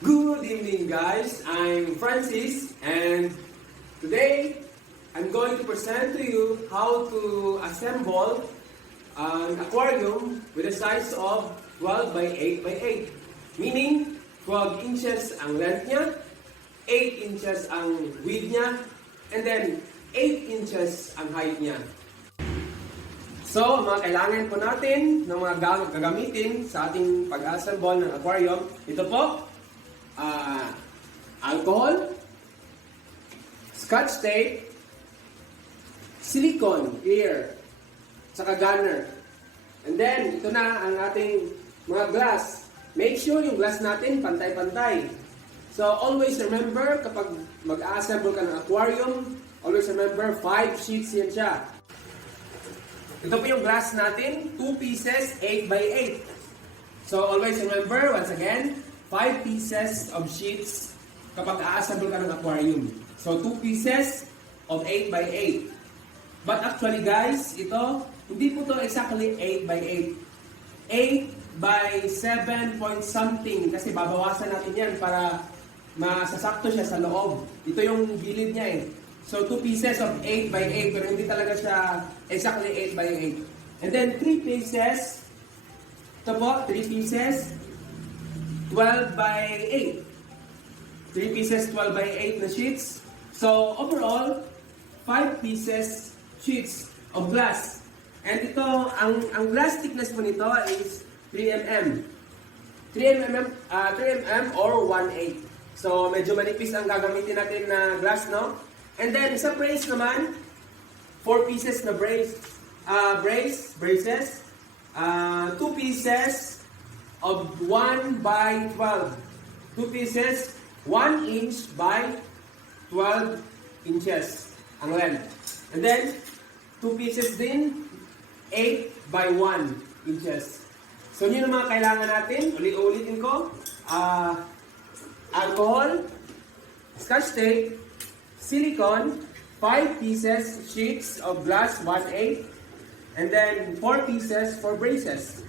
Good evening, guys. I'm Francis, and today I'm going to present to you how to assemble an aquarium with a size of 12 by 8 by 8. Meaning, 12 inches ang length niya, 8 inches ang width niya, and then 8 inches ang height niya. So, mga kailangan po natin ng mga gagamitin sa ating pag-assemble ng aquarium. Ito po, alcohol, scotch tape, silicone, clear, saka gunner. And then, ito na ang ating mga glass. Make sure yung glass natin pantay-pantay. So, always remember, kapag mag-assemble ka ng aquarium, always remember, 5 sheets yan siya. Ito po yung glass natin, 2 pieces, 8 by 8. So, always remember, once again, 5 pieces of sheets kapag a-assemble ka ng aquarium. So, 2 pieces of 8 by 8. But actually guys, ito, hindi po to exactly 8 by 8. 8 by 7 point something. Kasi babawasan natin yan para masasakto siya sa loob. Ito yung gilid niya eh. So, 2 pieces of 8 by 8. Pero hindi talaga siya exactly 8 by 8. And then, 3 pieces. Ito po, 3 pieces. 12 by 8. 3 pieces, 12 by 8 na sheets. So, overall, 5 pieces sheets of glass. And ito, ang glass thickness po nito is 3 mm. 3 mm or 1/8. So, medyo manipis ang gagamitin natin na glass, no? And then, sa brace naman, 4 pieces na braces, 2 pieces of 1 by 12. 2 pieces, 1 inch by 12 inches ang length. And then, 2 pieces din, 8 by 1 inches. So, yun ang mga kailangan natin. Ulit-ulitin ko. Alcohol, scotch tape, silicone, 5 pieces sheets of glass, 1/8, and then 4 pieces for braces.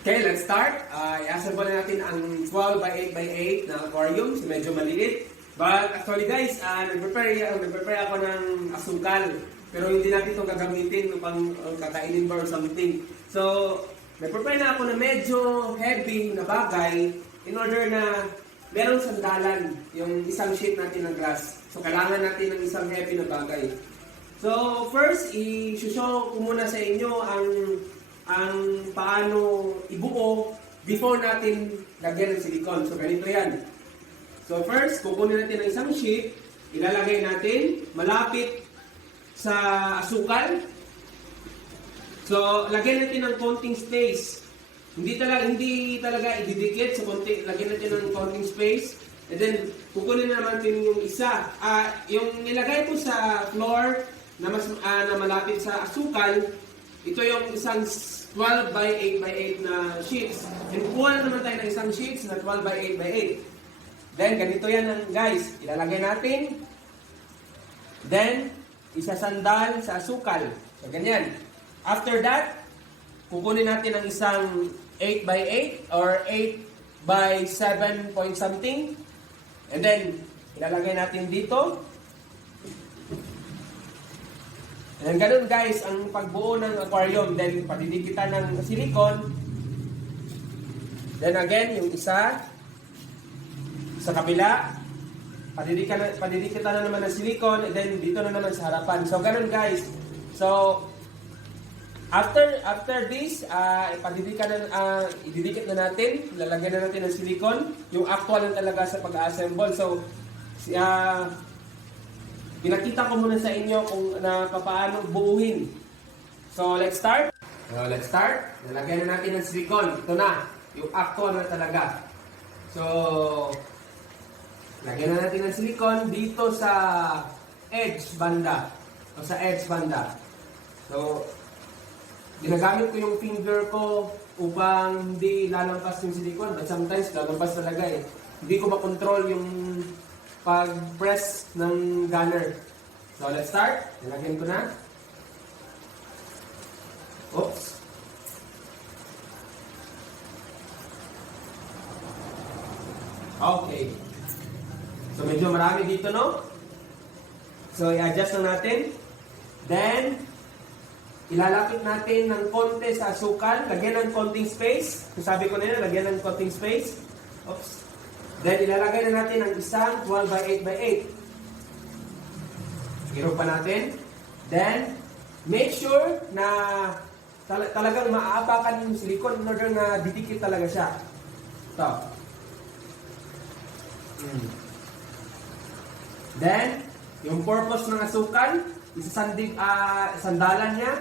Okay, let's start. I-assemble na natin ang 12 by 8 by 8 na aquarium. So, medyo maliit. But actually guys, nag-prepare ako ng asukal. Pero hindi natin itong gagamitin upang kakainin ba or something. So, nag-prepare na ako na medyo heavy na bagay in order na merong sandalan yung isang sheet natin ng glass. So, kailangan natin ng isang heavy na bagay. So, first, i-show ko muna sa inyo ang paano ibuo before natin lagyan ng silicone. So, ganito yan. So, first, kukunin natin ang isang sheet, ilalagay natin malapit sa asukal. So, lagyan natin ng konting space. Hindi talaga ididikit sa konti, lagyan natin ng konting space. And then, kukunin naman natin yung isa. Yung nilagay ko sa floor na malapit sa asukal, ito yung isang 12 by 8 by 8 na sheets. And kuha na naman tayo ng isang sheets na 12 by 8 by 8. Then, ganito yan guys. Ilalagay natin. Then, isasandal sa asukal. So, ganyan. After that, kukunin natin ang isang 8 by 8 or 8 by 7 point something. And then, ilalagay natin dito. And ganun guys, ang pagbuo ng aquarium. Then, padidikitan ng silicone. Then again, yung isa sa kabila. Padidikitan na naman ng silicone. And then, dito na naman sa harapan. So, ganun guys. So, After this, ididikit na natin, lalagyan na natin ng silicone, yung actual na talaga sa pag-assemble. So, pinakita ko muna sa inyo kung paano buuin. So, let's start. Lalagyan na natin ng silicone. Ito na, yung actual na talaga. So, lagyan na natin ng silicone dito sa edge banda. O sa edge banda. So, ginagamit ko yung finger ko upang hindi lalampas yung silicone. But sometimes, lalampas talaga eh. Hindi ko makontrol yung pag-press ng gunner. So, let's start. Nilagyan ko na. Oops. Okay. So medyo marami dito, no? So i-adjust lang natin. Then, ilalapit natin ng konti sa asukal. Lagyan ng konting space. Kung sabi ko na yun, lagyan ng konting space. Oops. Then, ilalagay na natin ang isang 12 by 8 by 8. Irog pa natin. Then, make sure na talagang maaapakan yung silicone in order na didikit talaga siya. Ito. Then, yung purpose ng asukal, sandalan niya,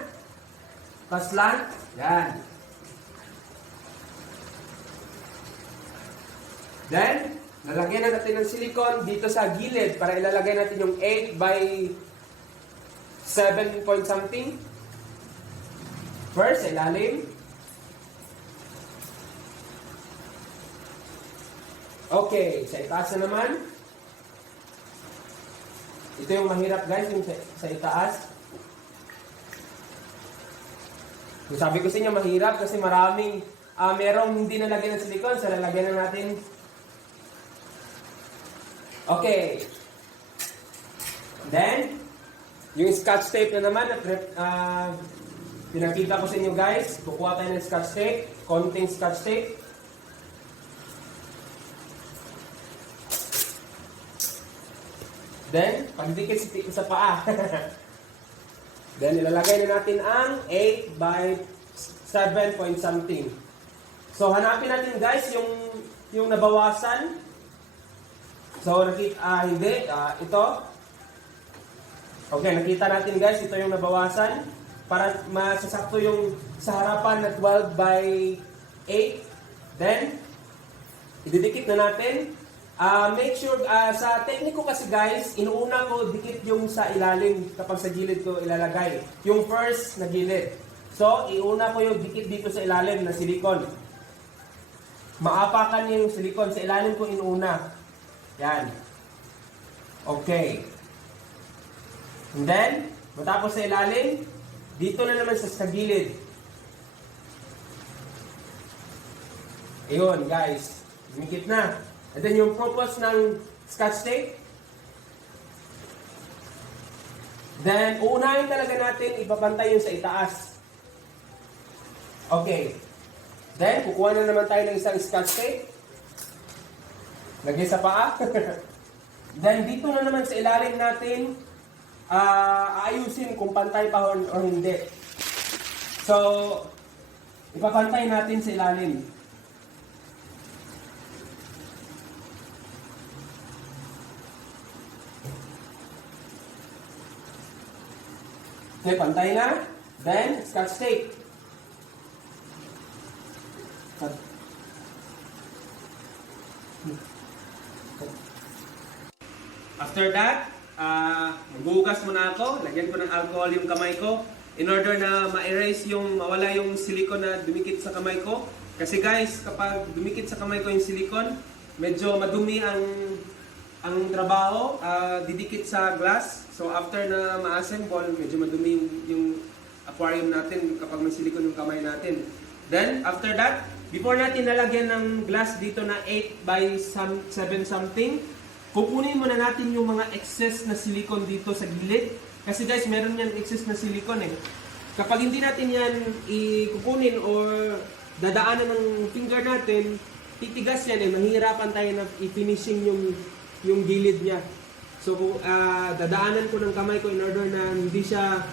paslan, yan. Then, lalagyan na natin ng silicone dito sa gilid para ilalagay natin yung 8 by 7 point something. First, sa ilalim. Okay, sa itaas na naman. Ito yung mahirap guys, yung sa itaas. Kung sabi ko sa inyo mahirap kasi maraming merong hindi nalagyan ng silicone, so lalagyan na natin. Okay. Then, yung scotch tape na naman, pinakita ko sa inyo guys, kukuha tayo ng scotch tape, konting scotch tape. Then, pagdikit sa paa. Then, ilalagay na natin ang 8 by 7 point something. So, hanapin natin guys yung nabawasan. So, hindi. Ito. Okay, nakita natin guys, ito yung nabawasan. Para masasakto yung sa harapan na 12 by 8. Then, ididikit na natin. Make sure, sa tekniko kasi guys, inuuna ko dikit yung sa ilalim kapag sa gilid ko ilalagay. Yung first na gilid. So, iuna ko yung dikit dito sa ilalim na silicone. Maapakan yung silicone. Sa ilalim ko inuuna. Yan. Okay. And then, matapos sa ilalim, dito na naman sa gilid. Ayun guys. Dumikit na. And then yung purpose ng scotch tape. Then, uunahin talaga natin ipapantay yung sa itaas. Okay. Then, kukuha na naman tayo ng isang scotch tape. Lagay sa paa. Then, dito na naman sa ilalim natin, aayusin kung pantay pa o hindi. So, ipapantay natin sa ilalim. Okay, pantay na. Then, scotch tape. After that, magbuhugas muna ako. Lagyan ko ng alcohol yung kamay ko in order na ma-erase mawala yung silicone na dumikit sa kamay ko. Kasi guys, kapag dumikit sa kamay ko yung silicone, medyo madumi ang trabaho, didikit sa glass. So after na ma-assemble, medyo madumi yung aquarium natin kapag may silicone yung kamay natin. Then, after that, before natin nalagyan ng glass dito na 8 by 7 something, kukunin muna natin yung mga excess na silicone dito sa gilid. Kasi guys, meron yan excess na silicone eh. Kapag hindi natin yan ikukunin or dadaanan ng finger natin, titigas yan eh. Mahihirapan tayo na i-finishing yung gilid niya. So, dadaanan ko ng kamay ko in order na hindi siya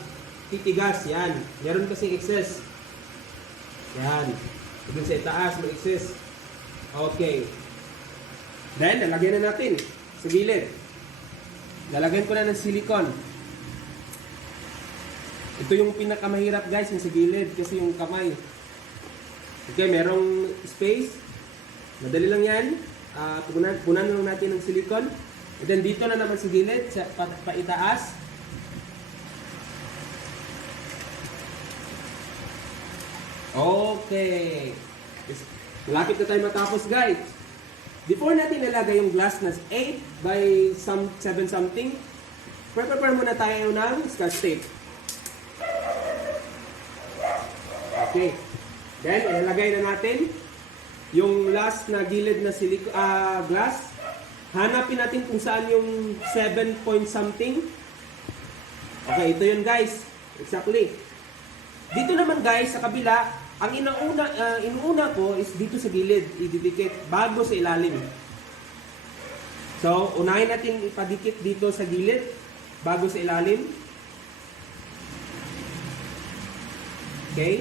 titigas. Yan. Meron kasi excess. Yan. Doon sa itaas, may excess. Okay. Then, lalagyan na natin sa gilid. Lalagyan ko na ng silicone. Ito yung pinakamahirap guys, yung sa gilid. Kasi yung kamay. Okay, merong space. Madali lang yan. Punan lang natin ng silicone. And then dito na naman sa gilid, paitaas. Okay. Malapit na tayo matapos guys. Before natin nalagay yung glass na 8 by 7 something, prepare muna tayo ng scotch tape. Okay. Then, ilalagay na natin yung last na gilid na glass. Hanapin natin kung saan yung 7 point something. Okay, ito yun guys. Exactly. Dito naman guys, sa kabila, ang inuuna ko is dito sa gilid. Ididikit bago sa ilalim. So, unahin natin ipadikit dito sa gilid bago sa ilalim. Okay.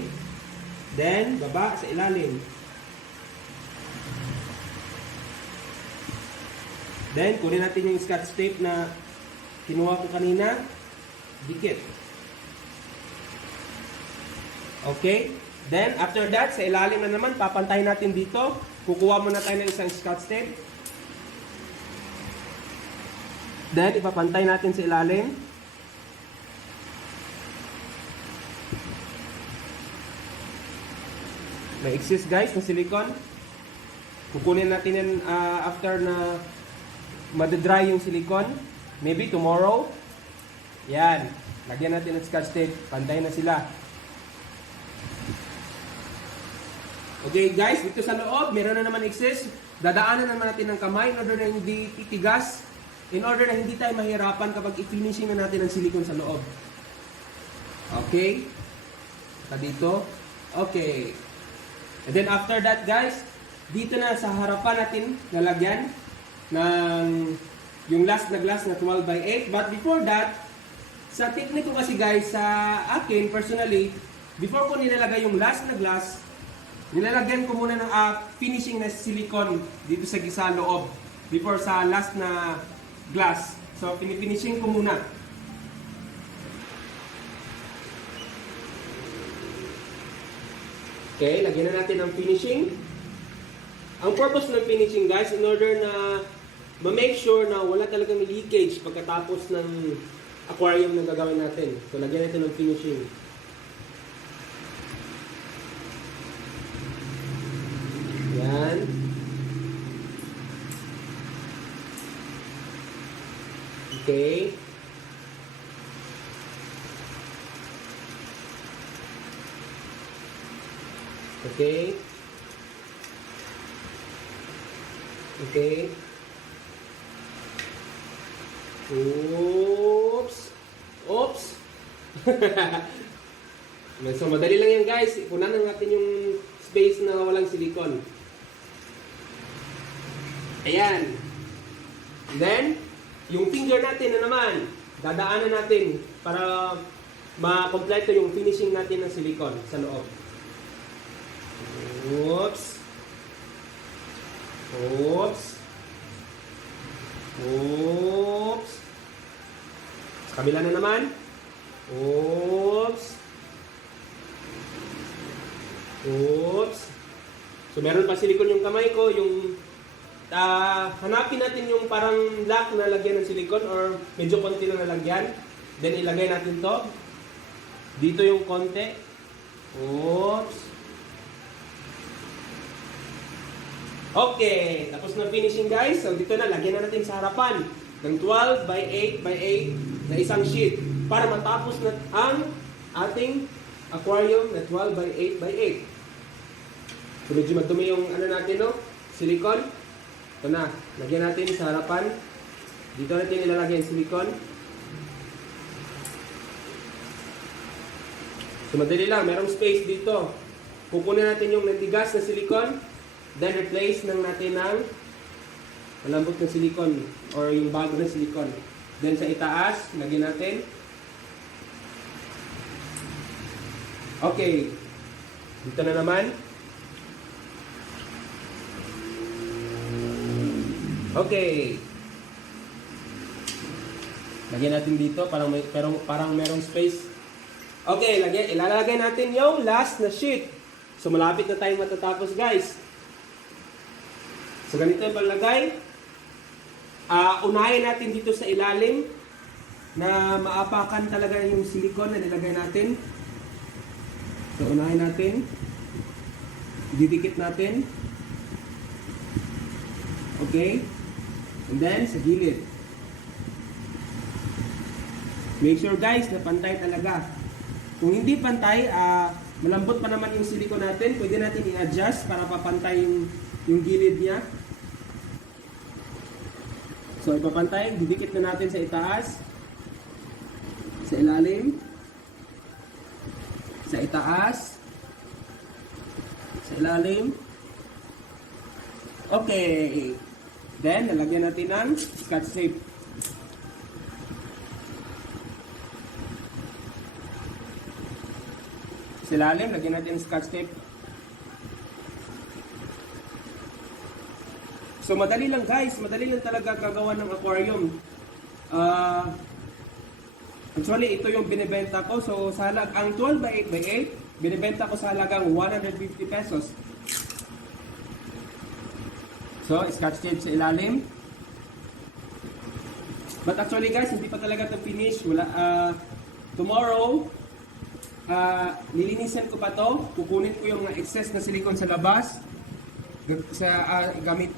Then, baba sa ilalim. Then, kunin natin yung scotch tape na kinuha ko kanina. Dikit. Okay? Then, after that, sa ilalim na naman, papantayin natin dito. Kukuha muna tayo ng isang scotch tape. Then, ipapantay natin sa ilalim. May exist guys na silicone. Kukunin natin yan after na madedry yung silicone. Maybe tomorrow. Yan. Lagyan natin ng scotch tape. Pantay na sila. Okay guys, dito sa loob, meron na naman exist. Dadaanan naman natin ng kamay in order na hindi titigas. In order na hindi tayo mahirapan kapag i-finishing na natin ang silicone sa loob. Okay? Dito. Okay. And then after that guys, dito na sa harapan natin lalagyan ng yung last na glass na 12 by 8. But before that, sa technique ko kasi guys, sa akin personally, before ko nilalagay yung last na glass, nilalagyan ko muna ng finishing na silicone dito sa loob before sa last na glass. So, finishing ko muna. Okay, lagyan na natin ang finishing. Ang purpose ng finishing guys, in order na ma-make sure na wala talagang leakage pagkatapos ng aquarium na gagawin natin. So, lagyan natin ng finishing. Yan. Okay. Okay. Okay. Oops. Oops. So, madali lang yan guys. Ipunan na natin yung space na walang silicone. Ayan. Then, yung finger natin na naman, dadaanan natin para ma-kompleto yung finishing natin ng silicone sa loob. Oops. Oops. Oops. Sa kabila na naman. Oops. Oops. So, meron pa silicone yung kamay ko. Yung hanapin natin yung parang black na lagyan ng silicone or medyo konti na nalagyan. Then, ilagay natin to. Dito yung konti. Oops. Okay. Tapos na finishing guys. So, dito na. Lagyan na natin sa harapan ng 12 by 8 by 8 na isang sheet para matapos na ang ating aquarium na 12 by 8 by 8. So, medyo madumi yung ano natin, no? Silicone. Ito na. Lagyan natin sa harapan. Dito natin ilalagay yung silicone. So, madali lang. Merong space dito. Kukunin natin yung nandigas na silicone. Then, replace ng natin ng malambot na silicone or yung bago na silicone. Then, sa itaas, lagyan natin. Okay. Dito na naman. Okay. Lagyan natin dito parang merong space. Okay, ilalagay natin yung last na sheet. So malapit na tayong matatapos, guys. So ganito yung palagay. Unahin natin dito sa ilalim na maapakan talaga yung silicone na nilagay natin. So unahin natin. Didikit natin. Okay. And then sa gilid. Make sure guys na pantay talaga. Kung hindi pantay, malambot pa naman yung silicone natin, pwede natin i-adjust para papantay yung gilid niya. So ipapantay, didikit na natin sa itaas, sa ilalim, sa itaas, sa ilalim. Okay. Then, lalagyan natin ng Scotch tape. Sa ilalim, lagyan natin ng Scotch tape. So madali lang guys, madali lang talaga gagawa ng aquarium. Actually ito yung binibenta ko. So sa ang 12 by 8 by 8, binibenta ko sa halagang 150 pesos. So Scotch tape sa ilalim. But actually guys, hindi pa talaga ito finish. Tomorrow, nilinisan ko pa to. Kukunin ko yung excess na silicone sa labas. Gamit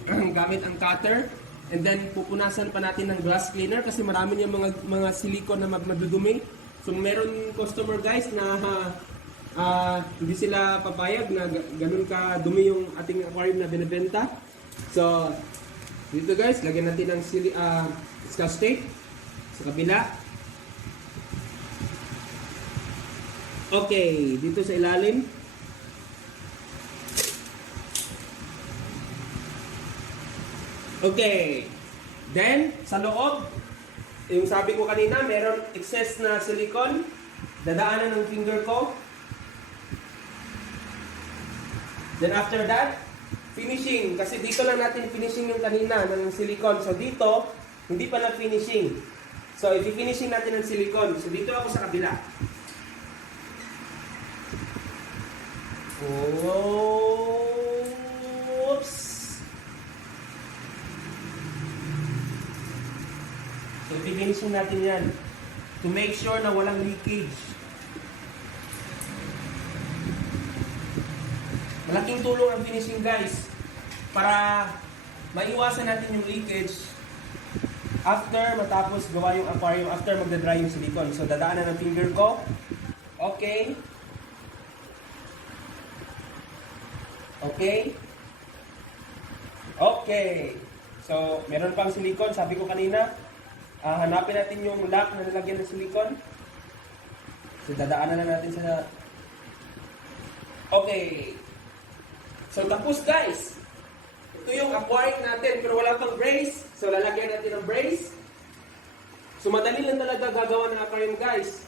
ang cutter, and then pupunasan pa natin ng glass cleaner kasi marami yung mga silicone na madudumi. So meron customer guys na hindi sila papayag na ganun ka dumi yung ating aquarium na binebenta. So dito guys, lagyan natin ng Scotch tape sa kabila. Okay, dito sa ilalim. Okay. Then, sa loob, yung sabi ko kanina, meron excess na silicone. Dadaanan ng finger ko. Then after that, finishing. Kasi dito lang natin finishing yung kanina ng silicone. So dito, hindi pa na finishing. So, i-finishing natin ng silicone. So dito ako sa kabila. Oops! So, i-finishing natin yan to make sure na walang leakage. Malaking tulong ang finishing guys para maiwasan natin yung leakage after matapos gawa yung aquarium, after magdadry yung silicone. So, dadaanan ng finger ko. Okay. Okay. Okay. So, meron pang silicone. Sabi ko kanina, hanapin natin yung lock na nilagyan ng silicone. So, dadaanan na natin sa... Okay. So, tapos guys. Ito yung aquarium natin, pero wala pang brace. So, lalagyan natin ng brace. So, madali lang talaga gagawa ng aquarium guys.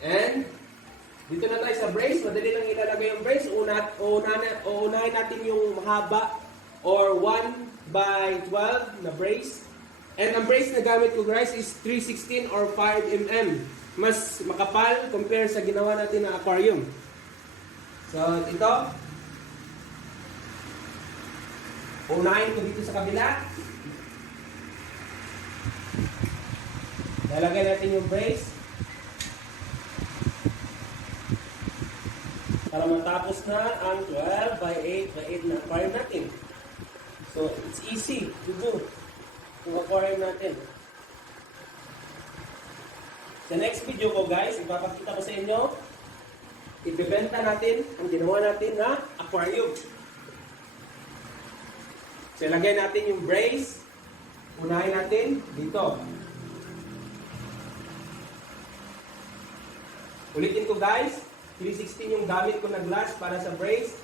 And, dito na tayo sa brace. Madali lang ilalagay yung brace. Unahin natin yung mahaba or 1 by 12 na brace. And ang brace na gamit ko guys is 316 or 5 mm. Mas makapal compare sa ginawa natin na aquarium. So, ito. Unahin ko dito sa kabila. Lalagay natin yung brace. Para matapos na ang 12 by 8 by 8 na aquarium natin. So, it's easy to do. Yung aquarium natin. Sa next video ko guys, ipapakita ko sa inyo, ibebenta natin ang ginawa natin na aquarium. So, ilagay natin yung brace. Unahin natin dito. Ulitin ko guys, 316 yung gamit ko na glass para sa brace,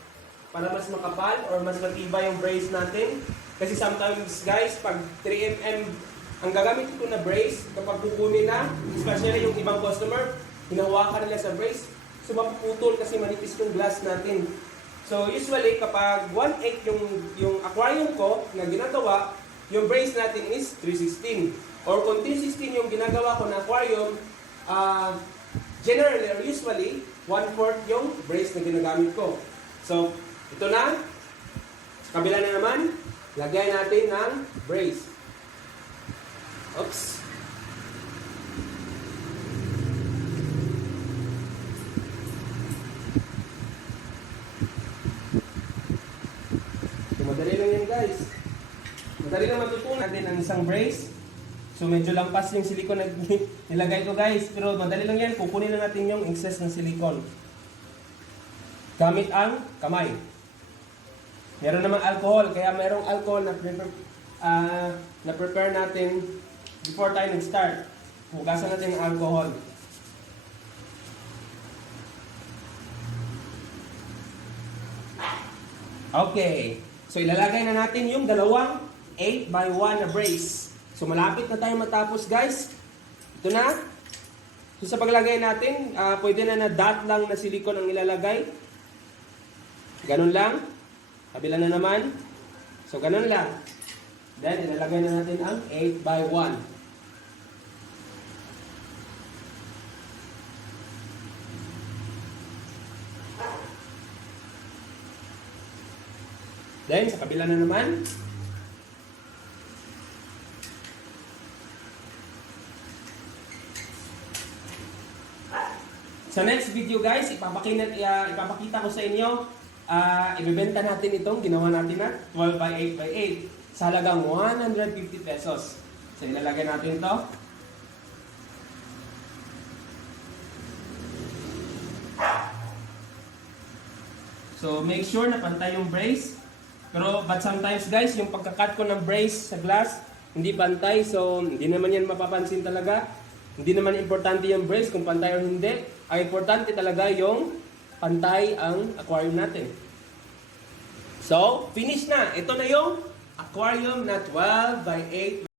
para mas makapal or mas matibay yung brace natin. Kasi sometimes guys, pag 3mm ang gagamit ko na brace, kapag kukunin na, especially yung ibang customer, hinawakan nila sa brace, so mapuputol kasi manipis yung glass natin. So usually kapag 1/8 yung aquarium ko na ginagawa, yung brace natin is 316. Or kung 316 yung ginagawa ko na aquarium, generally or usually 1/4 yung brace na ginagamit ko. So ito na, kabila na naman, lagay natin ng brace. Oops. So, madali lang yan guys. Madali lang matutunan natin ang isang brace. So medyo lampas yung silicone na nilagay ko guys. Pero madali lang yan. Kukunin na natin yung excess ng silicone. gamit ang kamay. Meron namang alcohol, kaya merong alcohol na prepare natin before tayo nag-start. Hugasan natin ang alcohol. Okay. So ilalagay na natin yung dalawang 8x1 na brace. So malapit na tayo matapos, guys. Ito na. So sa paglagay natin, pwede na dot lang na silicone ang ilalagay. Ganun lang. Kabila na naman. So ganun lang. Then ilalagay na natin ang 8x1. Then sa kabila na naman. Sa next video, guys, ipapakita ko sa inyo, ibebenta natin itong ginawa natin na 12x8x8 sa halagang 150 pesos. So ilalagay natin ito. So make sure na pantay yung brace. But sometimes, guys, yung pagkakat ko ng brace sa glass, hindi pantay. So hindi naman yan mapapansin talaga. Hindi naman importante yung brace kung pantay o hindi. Ang importante talaga yung pantay ang aquarium natin. So, finish na. Ito na yung aquarium na 12x8.